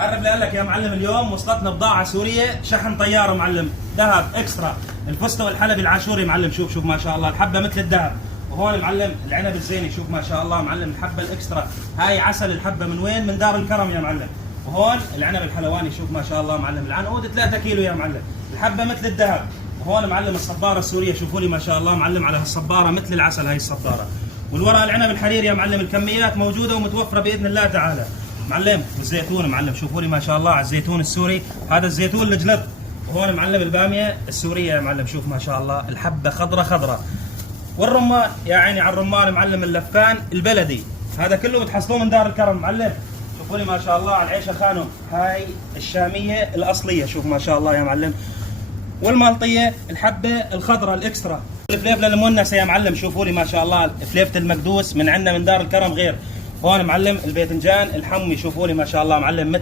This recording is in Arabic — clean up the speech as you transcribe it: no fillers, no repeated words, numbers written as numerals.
قرب لي لك يا معلم، اليوم وصلتنا بضاعة سورية شحن طيارة معلم، ذهب اكسترا، الفستق والحلبي العاشوري معلم. شوف ما شاء الله الحبة مثل الذهب. وهون معلم العنب الزيني، شوف ما شاء الله معلم الحبة الاكسترا. هاي عسل الحبة من وين؟ من دار الكرم يا معلم. وهون العنب الحلواني، شوف ما شاء الله معلم العنقود 3 كيلو يا معلم، الحبة مثل الذهب. وهون معلم الصبارة السورية، شوفوا لي ما شاء الله معلم على هالصبارة مثل العسل هاي الصبارة. والورق العنب الحريري يا معلم، الكميات موجودة ومتوفرة بإذن الله تعالى معلم. والزيتون معلم، شوفوا لي ما شاء الله على الزيتون السوري، هذا الزيتون الجلط. وهون معلم البامية السورية يا معلم، شوف ما شاء الله الحبة خضرة. والرمان يا عيني على الرمان معلم، اللفان البلدي، هذا كله بتحصلوه من دار الكرم معلم. شوفوا لي ما شاء الله على العيش الخانم، هاي الشامية الأصلية، شوف ما شاء الله يا معلم. والمالطية الحبة الخضراء الإكسترا. الفليفلة المونسة يا معلم، شوفوا لي ما شاء الله فليفة المكدوس من عندنا من دار الكرم غير. هون معلم الباذنجان الحمي، شوفوا لي ما شاء الله معلم مثل